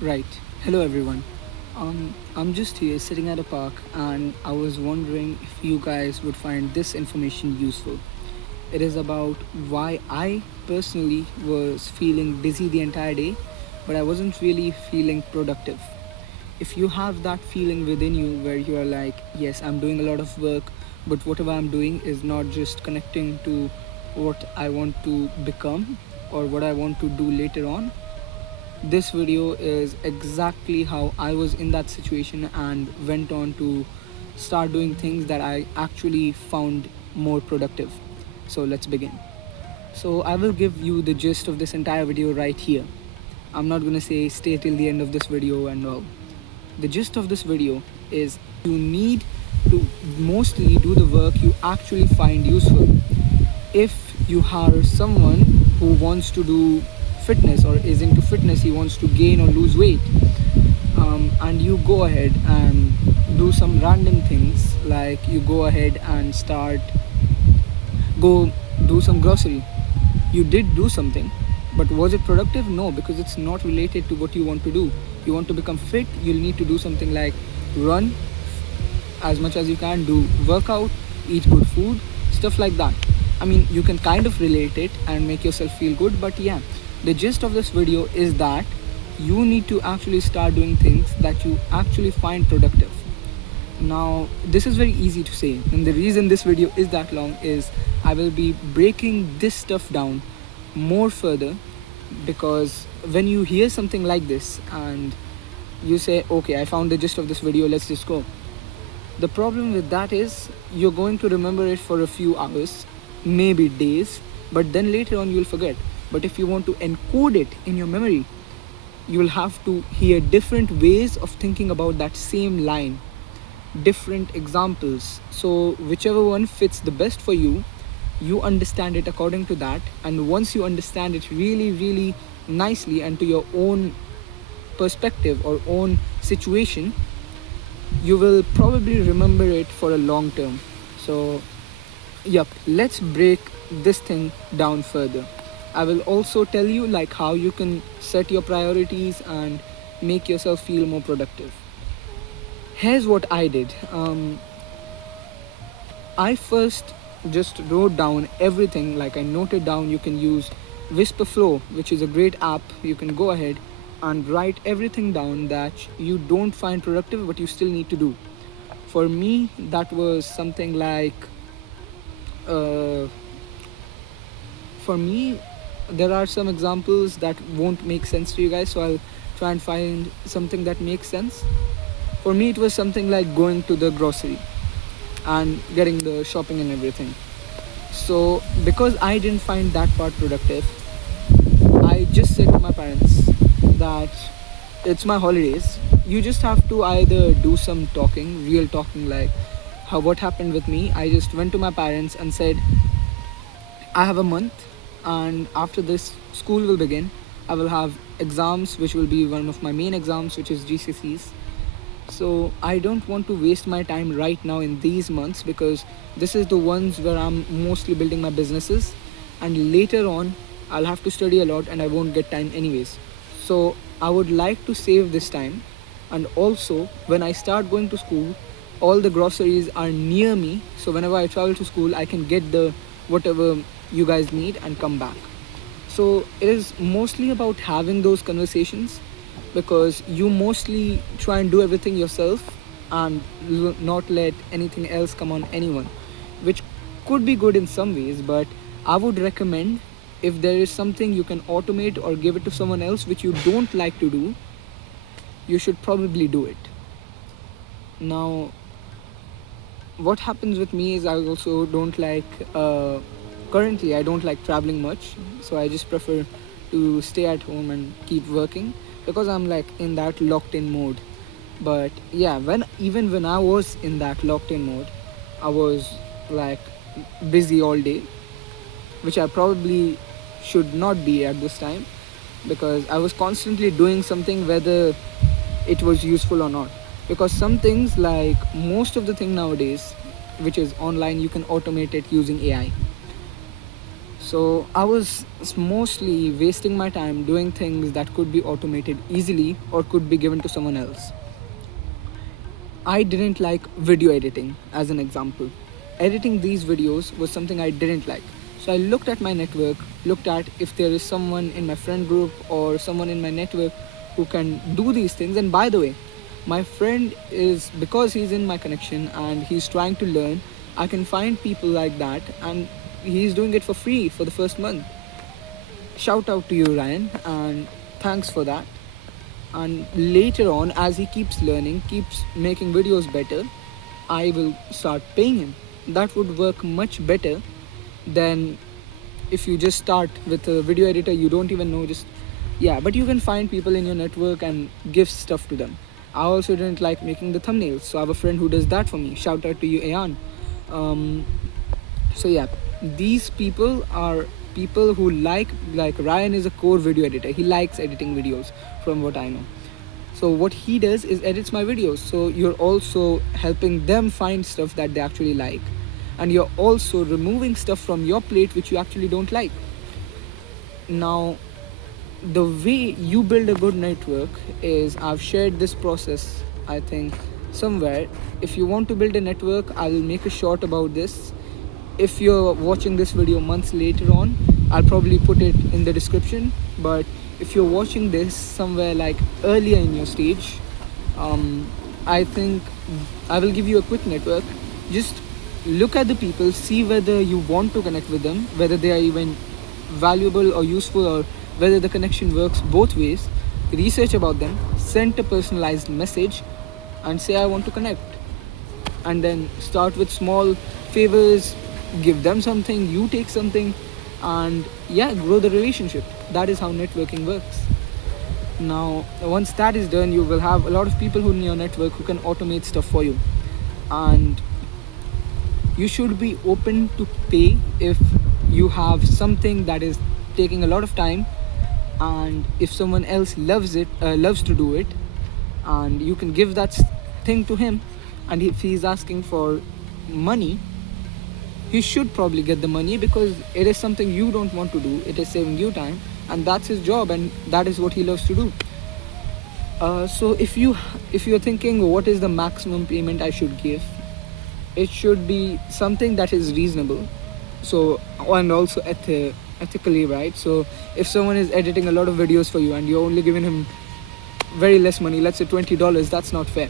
Right. Hello, everyone. I'm just here sitting at a park, and I was wondering if you guys would find this information useful. It is about why I personally was feeling busy the entire day, but I wasn't really feeling productive. If you have that feeling within you where you are like, yes, I'm doing a lot of work, but whatever I'm doing is not just connecting to what I want to become or what I want to do later on, this video is exactly how I was in that situation and went on to start doing things that I actually found more productive. So let's begin. So I will give you the gist of this entire video right here. I'm not gonna say stay till the end of this video and all. The gist of this video is you need to mostly do the work you actually find useful. If you hire someone who wants to do fitness or is into fitness, he wants to gain or lose weight, and you go ahead and do some random things like you go ahead and go do some grocery. You did do something, but was it productive? No, because it's not related to what you want to do. You want to become fit, you'll need to do something like run as much as you can, do workout, eat good food, stuff like that. I mean, you can kind of relate it and make yourself feel good, but yeah, the gist of this video is that you need to actually start doing things that you actually find productive. Now, this is very easy to say, and the reason this video is that long is I will be breaking this stuff down more further, because when you hear something like this and you say, okay, I found the gist of this video, let's just go. The problem with that is you're going to remember it for a few hours, maybe days, but then later on you'll forget. But if you want to encode it in your memory, you'll have to hear different ways of thinking about that same line, different examples. So, whichever one fits the best for you, you understand it according to that. And once you understand it really, really nicely and to your own perspective or own situation, you will probably remember it for a long term. So, yep, let's break this thing down further. I will also tell you like how you can set your priorities and make yourself feel more productive. Here's what I did. I first just wrote down everything, like I noted down. You can use Whisper Flow, which is a great app. You can go ahead and write everything down that you don't find productive but you still need to do. For me, that was something like, uh, for me, there are some examples that won't make sense to you guys, so I'll try and find something that makes sense. For me, it was something like going to the grocery and getting the shopping and everything. So, because I didn't find that part productive, I just said to my parents that it's my holidays. You just have to either do some talking, real talking, like how what happened with me. I just went to my parents and said, I have a month, and after this, school will begin. I will have exams, which will be one of my main exams, which is GCSEs. So I don't want to waste my time right now in these months, because this is the ones where I'm mostly building my businesses, and later on I'll have to study a lot and I won't get time anyways. So I would like to save this time, and also when I start going to school, all the groceries are near me, so whenever I travel to school I can get the whatever you guys need and come back. So it is mostly about having those conversations, because you mostly try and do everything yourself and not let anything else come on anyone, which could be good in some ways, but I would recommend, if there is something you can automate or give it to someone else which you don't like to do, you should probably do it. Now, what happens with me is I also don't like, currently I don't like traveling much, so I just prefer to stay at home and keep working, because I'm like in that locked in mode. But yeah, when I was in that locked in mode, I was like busy all day, which I probably should not be at this time, because I was constantly doing something whether it was useful or not. Because some things, like most of the thing nowadays which is online, you can automate it using AI. So I was mostly wasting my time doing things that could be automated easily or could be given to someone else. I didn't like video editing, as an example. Editing these videos was something I didn't like. So I looked at my network, looked at if there is someone in my friend group or someone in my network who can do these things. And by the way, my friend is, because he's in my connection and he's trying to learn, I can find people like that, and he's doing it for free for the first month. Shout out to you, Ryan, and thanks for that. And later on, as he keeps learning, keeps making videos better, I will start paying him. That would work much better than if you just start with a video editor you don't even know. Just, yeah, but you can find people in your network and give stuff to them. I also didn't like making the thumbnails, so I have a friend who does that for me. Shout out to you, Ayan. So yeah, these people are people who like Ryan is a core video editor. He likes editing videos, from what I know. So what he does is edits my videos. So you're also helping them find stuff that they actually like, and you're also removing stuff from your plate which you actually don't like. Now, the way you build a good network is, I've shared this process, I think, somewhere. If you want to build a network, I'll make a short about this. If you're watching this video months later on, I'll probably put it in the description. But if you're watching this somewhere like earlier in your stage, I think I will give you a quick network. Just look at the people, see whether you want to connect with them, whether they are even valuable or useful, or whether the connection works both ways. Research about them, send a personalized message, and say I want to connect. And then start with small favors, give them something, you take something, and yeah, grow the relationship. That is how networking works. Now, once that is done, you will have a lot of people who in your network who can automate stuff for you. And you should be open to pay if you have something that is taking a lot of time, and if someone else loves to do it, and you can give that thing to him. And if he's asking for money, he should probably get the money, because it is something you don't want to do. It is saving you time, and that's his job, and that is what he loves to do. So if you're thinking what is the maximum payment I should give, it should be something that is reasonable. So, and also ethically, right? So if someone is editing a lot of videos for you and you're only giving him very less money, let's say $20, that's not fair.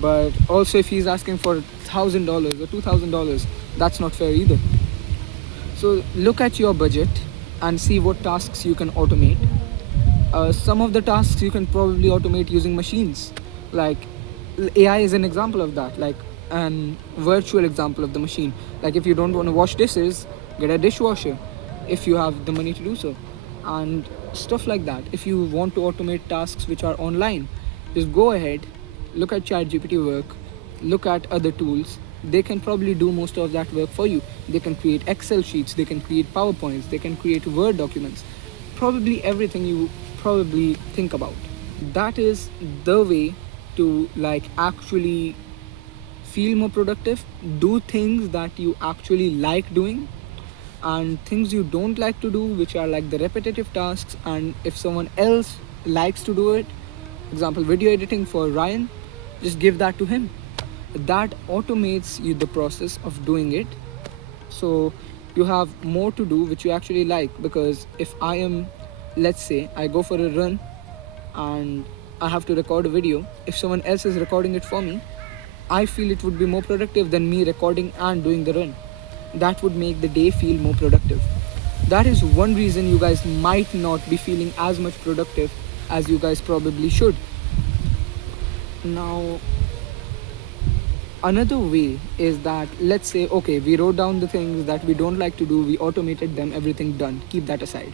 But also if he's asking for $1,000 or $2,000, that's not fair either. So look at your budget and see what tasks you can automate. Some of the tasks you can probably automate using machines. Like AI is an example of that, like an virtual example of the machine. Like if you don't want to wash dishes, get a dishwasher if you have the money to do so, and stuff like that. If you want to automate tasks which are online, just go ahead, look at ChatGPT work, look at other tools. They can probably do most of that work for you. They can create Excel sheets, they can create PowerPoints, they can create Word documents, probably everything you probably think about. That is the way to like actually feel more productive. Do things that you actually like doing, and things you don't like to do, which are like the repetitive tasks. And if someone else likes to do it, example video editing for Ryan, just give that to him. That automates you the process of doing it, so you have more to do which you actually like. Because if I am, let's say I go for a run and I have to record a video, if someone else is recording it for me, I feel it would be more productive than me recording and doing the run. That would make the day feel more productive. That is one reason you guys might not be feeling as much productive as you guys probably should. Now, another way is that, let's say, okay, we wrote down the things that we don't like to do, we automated them, everything done, keep that aside.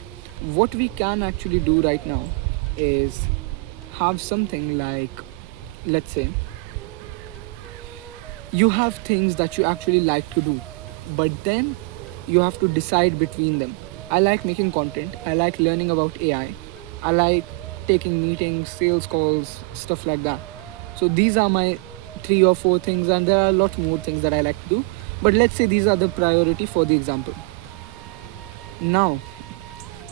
What we can actually do right now is have something like, let's say, you have things that you actually like to do, but then you have to decide between them. I like making content, I like learning about AI, I like taking meetings, sales calls, stuff like that. So these are my 3 or 4 things, and there are a lot more things that I like to do, but let's say these are the priority for the example. Now,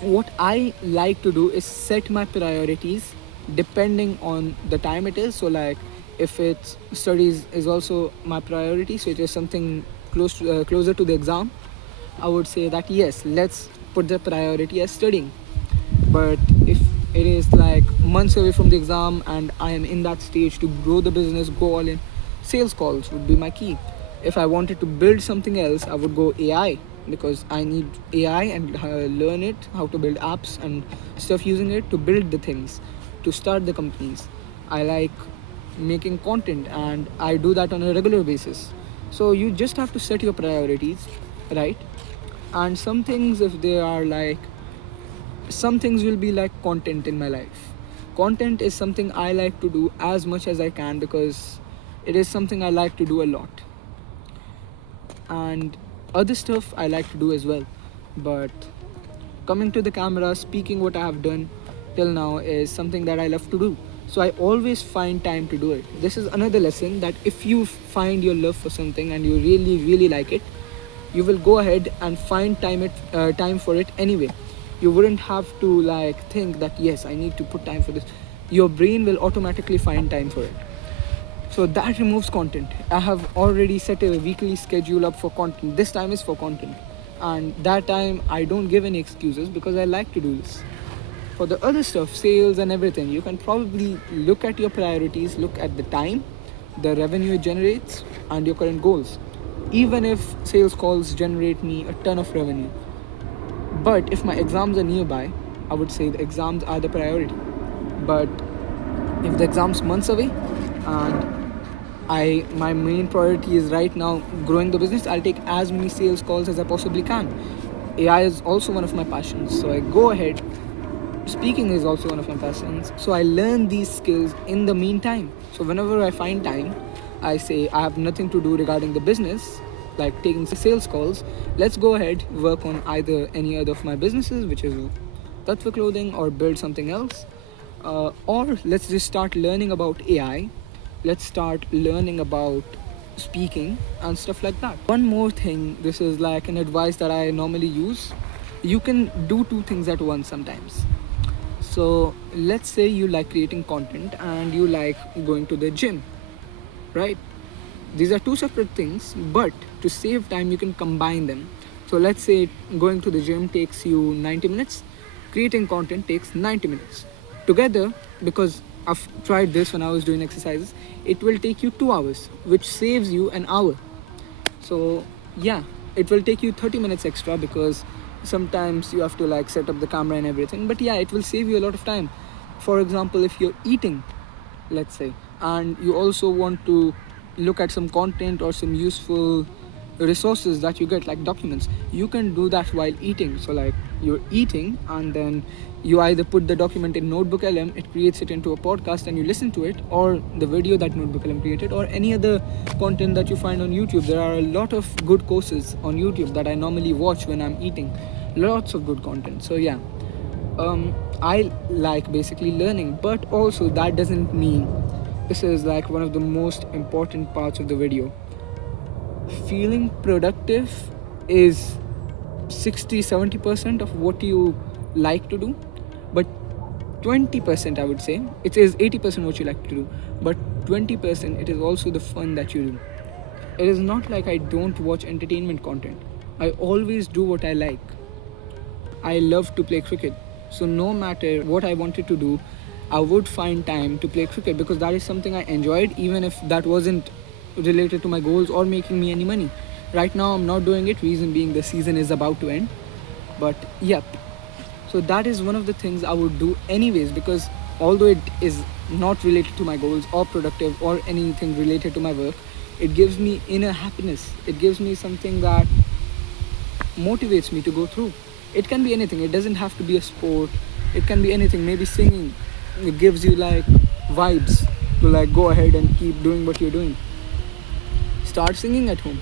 what I like to do is set my priorities depending on the time it is. So, like, if it's studies is also my priority, so it is something closer to the exam, I would say that yes, let's put the priority as studying. But if it is like months away from the exam and I am in that stage to grow the business, go all in, sales calls would be my key. If I wanted to build something else, I would go AI, because I need AI and learn it, how to build apps and stuff using it to build the things, to start the companies. I like making content and I do that on a regular basis. So you just have to set your priorities, right? And some things, if they are like, some things will be like content in my life. Content is something I like to do as much as I can, because it is something I like to do a lot. And other stuff I like to do as well. But coming to the camera, speaking what I have done till now is something that I love to do. So I always find time to do it. This is another lesson, that if you find your love for something and you really, really like it, you will go ahead and find time for it anyway. You wouldn't have to like think that yes, I need to put time for this. Your brain will automatically find time for it. So that removes content. I have already set a weekly schedule up for content. This time is for content, and that time I don't give any excuses because I like to do this. For the other stuff, sales and everything, you can probably look at your priorities, look at the time, the revenue it generates, and your current goals. Even if sales calls generate me a ton of revenue, but if my exams are nearby, I would say the exams are the priority. But if the exams months away and my main priority is right now growing the business, I'll take as many sales calls as I possibly can. AI is also one of my passions, so I go ahead. Speaking is also one of my passions, so I learn these skills in the meantime. So whenever I find time, I say I have nothing to do regarding the business, like taking sales calls. Let's go ahead, work on either any other of my businesses, which is Tatva clothing, or build something else, or let's just start learning about AI. Let's start learning about speaking and stuff like that. One more thing, this is like an advice that I normally use. You can do two things at once sometimes. So let's say you like creating content and you like going to the gym, right? These are two separate things, but to save time, you can combine them. So let's say going to the gym takes you 90 minutes, creating content takes 90 minutes. Together, because I've tried this when I was doing exercises, it will take you 2 hours, which saves you an hour. So yeah, it will take you 30 minutes extra because sometimes you have to like set up the camera and everything. But yeah, it will save you a lot of time. For example, if you're eating, let's say, and you also want to look at some content or some useful resources that you get, like documents, you can do that while eating. So like you're eating and then you either put the document in Notebook LM, it creates it into a podcast and you listen to it, or the video that Notebook LM created, or any other content that you find on YouTube. There are a lot of good courses on YouTube that I normally watch when I'm eating. Lots of good content. So yeah, I like basically learning, but also that doesn't mean, this is like one of the most important parts of the video, feeling productive is 60-70% of what you like to do, but 20%, I would say, it is 80% what you like to do, but 20% it is also the fun that you do. It is not like I don't watch entertainment content. I always do what I like. I love to play cricket, so no matter what I wanted to do, I would find time to play cricket because that is something I enjoyed, even if that wasn't related to my goals or making me any money. Right now I'm not doing it, reason being the season is about to end. But yep, so that is one of the things I would do anyways, because although it is not related to my goals or productive or anything related to my work, it gives me inner happiness. It gives me something that motivates me to go through. It can be anything, it doesn't have to be a sport, it can be anything. Maybe singing, it gives you like vibes to like go ahead and keep doing what you're doing. Start singing at home,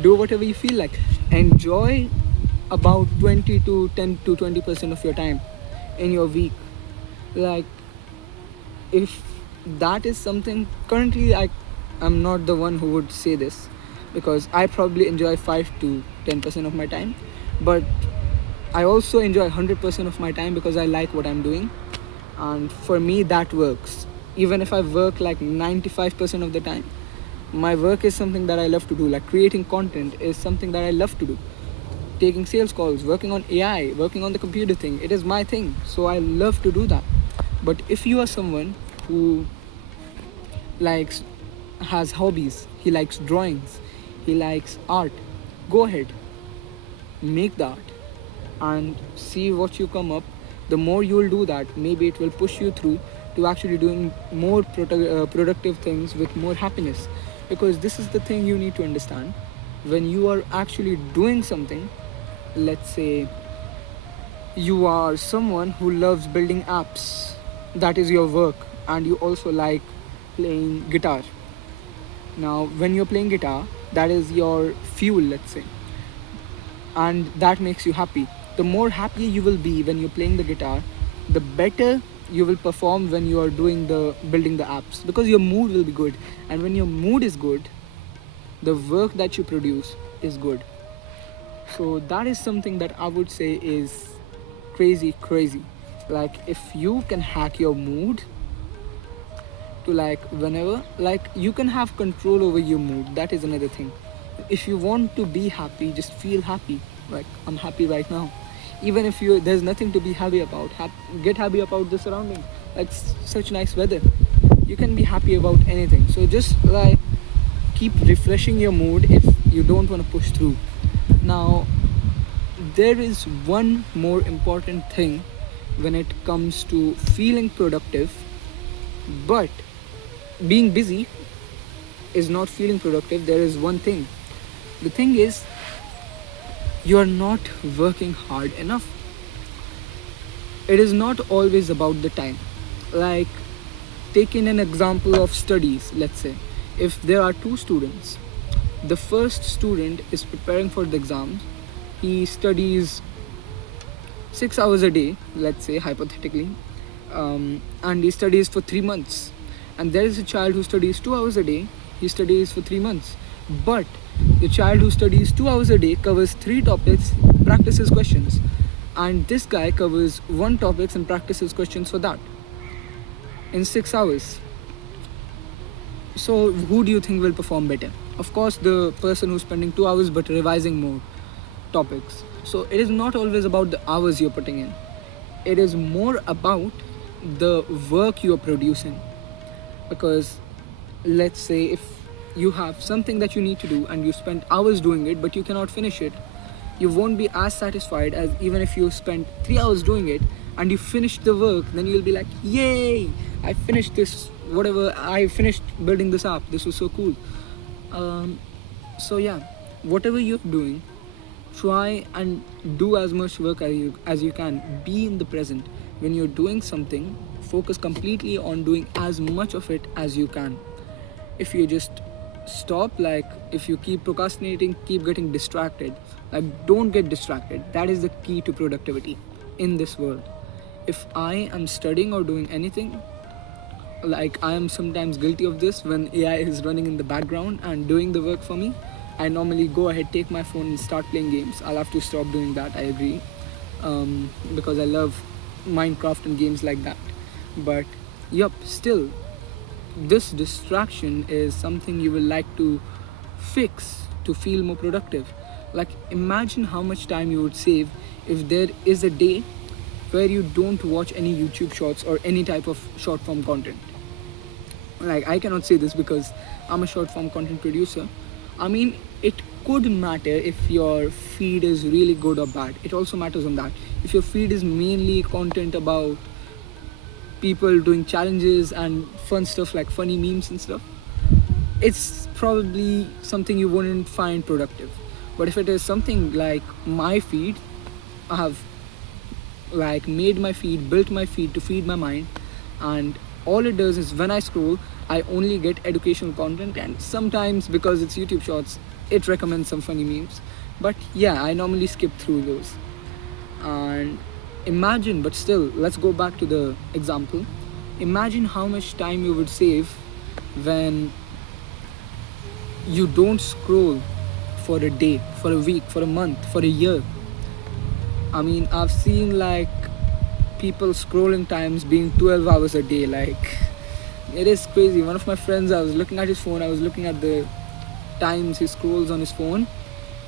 do whatever you feel like, enjoy about 20 to 10 to 20% of your time in your week. Like, if that is something, currently I'm not the one who would say this, because I probably enjoy 5 to 10% of my time, but I also enjoy 100% of my time because I like what I'm doing, and for me that works. Even if I work like 95% of the time, my work is something that I love to do. Like creating content is something that I love to do. Taking sales calls, working on AI, working on the computer thing, it is my thing. So I love to do that. But if you are someone who likes has hobbies, he likes drawings, he likes art, go ahead, make the art and see what you come up. The more you will do that, maybe it will push you through to actually doing more productive things with more happiness. Because this is the thing you need to understand: when you are actually doing something, let's say you are someone who loves building apps, that is your work, and you also like playing guitar. Now when you're playing guitar, that is your fuel, let's say, and that makes you happy. The more happy you will be when you're playing the guitar, the better you will perform when you are doing the building the apps, because your mood will be good. And when your mood is good, the work that you produce is good. So that is something that I would say is crazy. Like if you can hack your mood to like whenever, like you can have control over your mood, that is another thing. If you want to be happy, just feel happy. Like I'm happy right now. Even if you there's nothing to be happy about, get happy about the surrounding. Like such nice weather, you can be happy about anything. So just like keep refreshing your mood if you don't want to push through. Now there is one more important thing when it comes to feeling productive, but being busy is not feeling productive. There is one thing. The thing is, you are not working hard enough. It is not always about the time. Like, taking an example of studies, let's say, if there are two students, the first student is preparing for the exams, he studies 6 hours a day, let's say, hypothetically, and he studies for 3 months. And there is a child who studies 2 hours a day, he studies for 3 months. But the child who studies 2 hours a day covers three topics, practices questions, and this guy covers one topic and practices questions for that in 6 hours. So who do you think will perform better? Of course, the person who's spending 2 hours but revising more topics. So it is not always about the hours you're putting in. It is more about the work you're producing. Because let's say if you have something that you need to do and you spend hours doing it but you cannot finish it, you won't be as satisfied as even if you spend 3 hours doing it and you finish the work. Then you'll be like, yay, I finished this, whatever, I finished building this app, this was so cool. So yeah, whatever you're doing, try and do as much work as you can. Be in the present. When you're doing something, focus completely on doing as much of it as you can. If you just stop, like if you keep procrastinating, keep getting distracted, like don't get distracted. That is the key to productivity in this world. If I am studying or doing anything, like I am sometimes guilty of this, when AI is running in the background and doing the work for me, I normally go ahead, take my phone and start playing games. I'll have to stop doing that, I agree, because I love Minecraft and games like that. But yup, still, this distraction is something you will like to fix to feel more productive. Like imagine how much time you would save if there is a day where you don't watch any YouTube shorts or any type of short form content. Like I cannot say this because I'm a short form content producer. I mean, it could matter if your feed is really good or bad. It also matters on that. If your feed is mainly content about people doing challenges and fun stuff like funny memes and stuff, it's probably something you wouldn't find productive. But if it is something like my feed, I have like made my feed, built my feed to feed my mind, and all it does is when I scroll, I only get educational content, and sometimes because it's YouTube shorts, it recommends some funny memes. But yeah, I normally skip through those. And imagine, but still, let's go back to the example. Imagine how much time you would save when you don't scroll for a day, for a week, for a month, for a year. I mean, I've seen like people scrolling times being 12 hours a day. Like, it is crazy. One of my friends, I was looking at his phone, I was looking at the times he scrolls on his phone.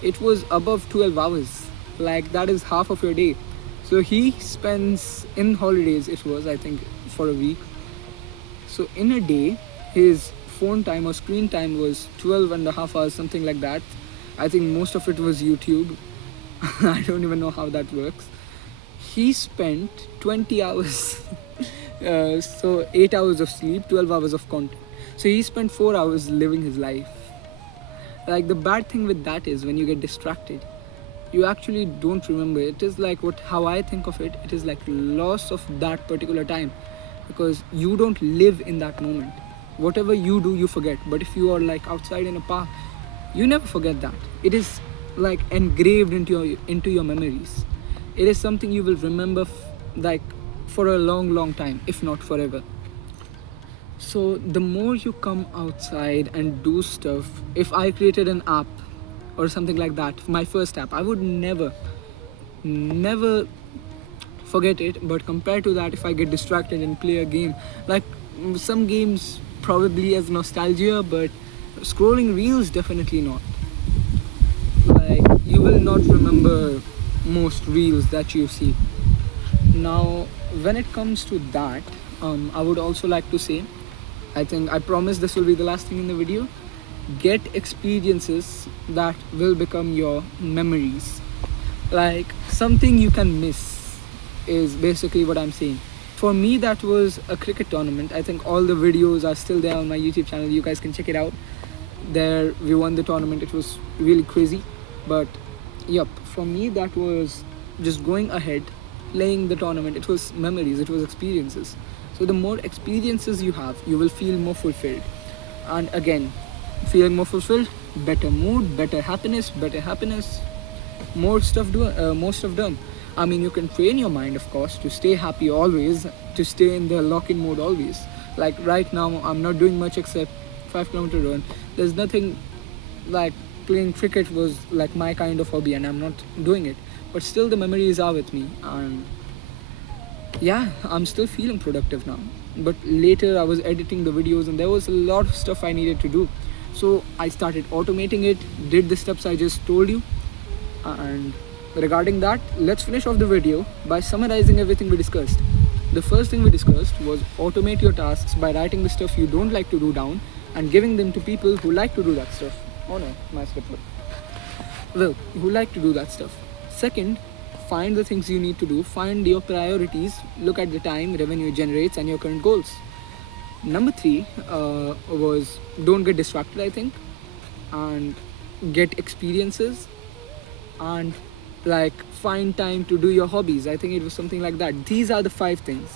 It was above 12 hours. Like, that is half of your day. So he spends in holidays, it was, I think, for a week. So in a day, his phone time or screen time was 12 and a half hours, something like that. I think most of it was YouTube. I don't even know how that works. He spent 20 hours. So 8 hours of sleep, 12 hours of content. So he spent 4 hours living his life. Like, the bad thing with that is when you get distracted, you actually don't remember. It is like how I think of it. It is like loss of that particular time, because you don't live in that moment. Whatever you do, you forget. But if you are like outside in a park, you never forget that. It is like engraved into your memories. It is something you will remember like for a long time, if not forever. So the more you come outside and do stuff, if I created an app or something like that, my first app, I would never forget it. But compared to that, if I get distracted and play a game, like some games probably as nostalgia, but scrolling reels definitely not. Like, you will not remember most reels that you see. Now, when it comes to that, I would also like to say, I think I promise this will be the last thing in the video. Get experiences that will become your memories. Like, something you can miss is basically what I'm saying. For me, that was a cricket tournament. I think all the videos are still there on my YouTube channel. You guys can check it out. There, we won the tournament. It was really crazy. But yep, for me, that was just going ahead, playing the tournament. It was memories, it was experiences. So the more experiences you have, you will feel more fulfilled. And again, feeling more fulfilled, better mood, better happiness, more stuff done. I mean, you can train your mind, of course, to stay happy always, to stay in the lock-in mode always. Like right now, I'm not doing much except 5-kilometer run. There's nothing like playing cricket was like my kind of hobby, and I'm not doing it. But still, the memories are with me, and yeah, I'm still feeling productive now. But later, I was editing the videos, and there was a lot of stuff I needed to do. So I started automating it, did the steps I just told you. And regarding that, let's finish off the video by summarizing everything we discussed. The first thing we discussed was automate your tasks by writing the stuff you don't like to do down and giving them to people who like to do that stuff. Oh no, my slipper. Well, who like to do that stuff. Second, find the things you need to do, find your priorities, look at the time, revenue it generates, and your current goals. Number 3 was don't get distracted, I think, and get experiences, and like find time to do your hobbies. I think it was something like that. These are the 5 things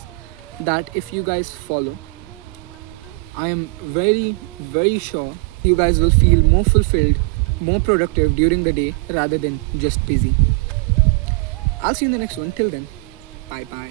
that if you guys follow, I am very sure you guys will feel more fulfilled, more productive during the day rather than just busy. I'll see you in the next one. Till then, bye bye.